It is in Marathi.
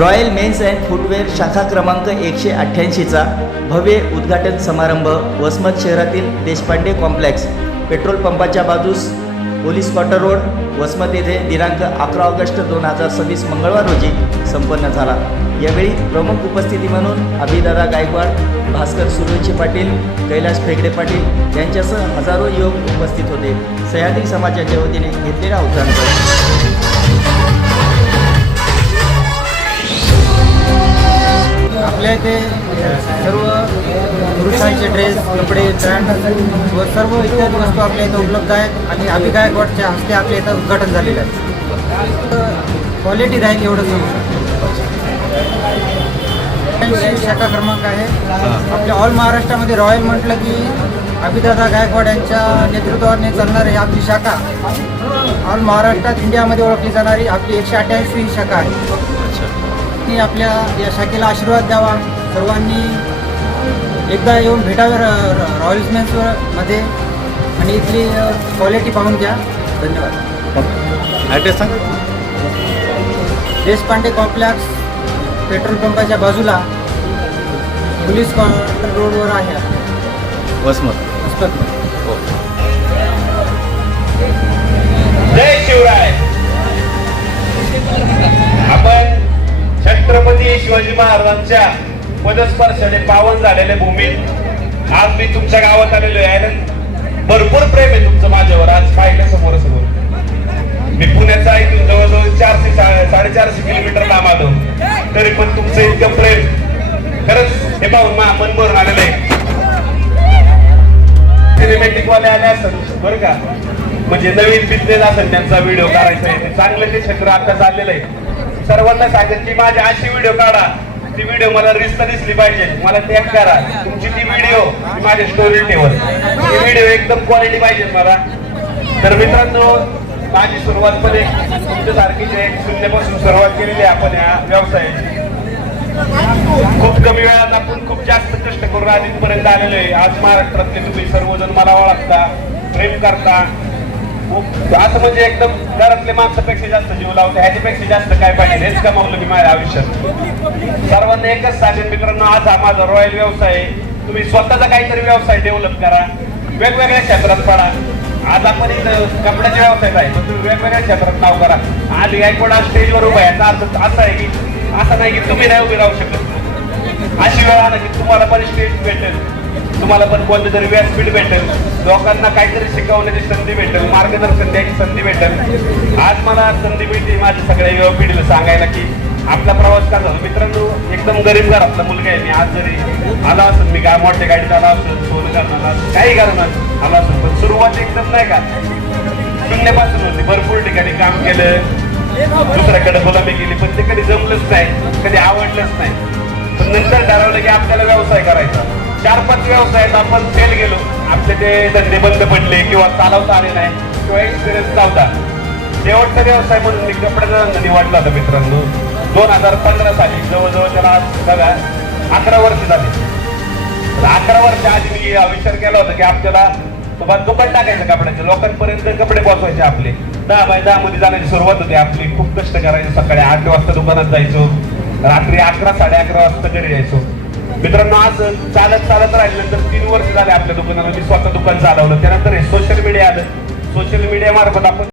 रॉयल मेन्स अँड फुटवेअर शाखा क्रमांक 188चा भव्य उद्घाटन समारंभ वसमत शहरातील देशपांडे कॉम्प्लेक्स पेट्रोल पंपाच्या बाजूस पोलीस क्वार्टर रोड वसमत येथे दिनांक 11 ऑगस्ट 2026 मंगळवार रोजी संपन्न झाला। यावेळी प्रमुख उपस्थिती म्हणून अभिदादा गायकवाड, भास्कर सूर्यवंशी पाटील, कैलास फेगडे पाटील यांच्यासह हजारो युवक उपस्थित होते। सह्याद्री समाजाच्या वतीने घेतलेल्या अवतरणार्थ आपल्या इथे सर्व पुरुषांचे ड्रेस, कपडे, पॅन्ट व सर्व इत्यादी वस्तू आपल्या इथं उपलब्ध आहेत आणि अभि गायकवाडच्या हस्ते आपल्या इथं उद्घाटन झालेलं आहे। क्वालिटी राहील एवढं शाखा क्रमांक आहे आपल्या ऑल महाराष्ट्रामध्ये। रॉयल म्हटलं की अभिदादा गायकवाड यांच्या नेतृत्वाने चालणारी आपली शाखा ऑल महाराष्ट्रात इंडियामध्ये ओळखली जाणारी आपली 188वी शाखा आहे। आपल्या या शाखेला आशीर्वाद द्यावा, सर्वांनी एकदा येऊन भेटावे रॉयल मेन्स मध्ये आणि इथली क्वालिटी पाहून घ्या। धन्यवाद। ॲड्रेस सांग। देशपांडे कॉम्प्लेक्स पेट्रोल पंपाच्या बाजूला पोलीस क्वार्टर रोडवर आहे वसमत। हो। जय शिवराय। आपण छत्रपती शिवाजी महाराजांच्या पदस्पर्शाने पावन झालेल्या भूमीत आज मी तुमच्या गावात आलेलो आहे। भरपूर प्रेम आहे तुमचं माझ्यावर। आज पाहिलं समोर मी पुण्याचा इथून जवळजवळ 400-450 किलोमीटर लांब आलो, तरी पण तुमचं इतकं प्रेम खरंच हे पाहून मन भरून आलेलं आहे। सिनेमॅटिक वाले आले असत बरं का, म्हणजे नवीन बिझनेस असेल त्यांचा व्हिडिओ करायचा आहे, चांगलं ते क्षेत्र आता चाललेलं आहे। सर्वांना सांगेल की माझी अशी व्हिडिओ काढा, ती व्हिडिओ मला रिस्क दिसली पाहिजे, मला टॅग करा, तुमची ती व्हिडिओ माझ्या स्टोरी ठेवल, ती व्हिडिओ एकदम क्वालिटी पाहिजे मला। तर मित्रांनो, माझी सुरुवात पण तुमच्यासारखीच एक शून्यापासून सुरुवात केलेली आहे आपण या व्यवसायाची। खूप कमी वेळात आपण खूप जास्त कष्ट करून आज इथपर्यंत आलेलो आहे। आज महाराष्ट्रातले तुम्ही सर्वजण मला ओळखता, प्रेम करता, असं म्हणजे एकदम घरातल्या माणसापेक्षा जास्त जीव लावतो, ह्याच्यापेक्षा जास्त काय पाहिजे, हेच कमावलं मी माझ्या आयुष्यात। सर्वांना एकच सांगेन मित्रांनो, आज हा माझा रॉयल व्यवसाय आहे। तुम्ही स्वतःचा काहीतरी व्यवसाय डेव्हलप करा, वेगवेगळ्या क्षेत्रात पडा। आज आपण इथं कपड्याच्या व्यवसायात आहे, पण तुम्ही वेगवेगळ्या क्षेत्रात नाव करा। आज गायकवाड स्टेजवर उभा आहे, याचा अर्थ असा आहे की असं नाही की तुम्ही नाही उभे राहू शकत। अशी वेळ आला की तुम्हाला पण स्टेज भेटेल, तुम्हाला पण कोणतं तरी व्यासपीठ भेटेल, लोकांना काहीतरी शिकवण्याची संधी भेटेल, मार्गदर्शन द्यायची संधी भेटेल। आज मला संधी मिळते माझ्या सगळ्या युवा पिढीला सांगायला की आपला प्रवास कसा झाला। मित्रांनो, एकदम गरीब घरातला मुलगा आहे मी। आज जरी आला असेल, मी काय मोठ्या गाडीत आला असेल, सोनं करणार काही करणार आला असेल, पण सुरुवात एकदम नाही का शून्यापासून होती। भरपूर ठिकाणी काम केलं, दुसऱ्याकडे गुलामी केली, पण ते कधी जमलंच नाही, कधी आवडलंच नाही। पण नंतर ठरवलं की आपल्याला व्यवसाय करायचा। 4-5 व्यवसायात आपण फेल गेलो, आपले ते धंदे बंद पडले किंवा चालवता आले नाही किंवा एक्सपिरियन्स नव्हता। शेवटचा व्यवसाय म्हणून मी कपड्याचा धंदा निवडला होता मित्रांनो। 2015 साली जवळजवळ त्याला बघा 11 वर्ष झाली। 11 वर्ष आधी मी विचार केला होता की आपल्याला दुकान टाकायचं कपड्याचे, लोकांपर्यंत कपडे पोहोचवायचे आपले। 10 बाय 10 मध्ये जाण्याची सुरुवात होती आपली। खूप कष्ट करायचो, सकाळी 8 वाजता दुकानात जायचो, रात्री 11-11:30 वाजता घरी यायचो। मित्रांनो, आज चालत राहिल्यानंतर 3 वर्ष झाले आपल्या दुकानाला, मी स्वतः दुकान चालवलं। त्यानंतर हे सोशल मीडिया आलं, सोशल मीडिया मार्फत आपण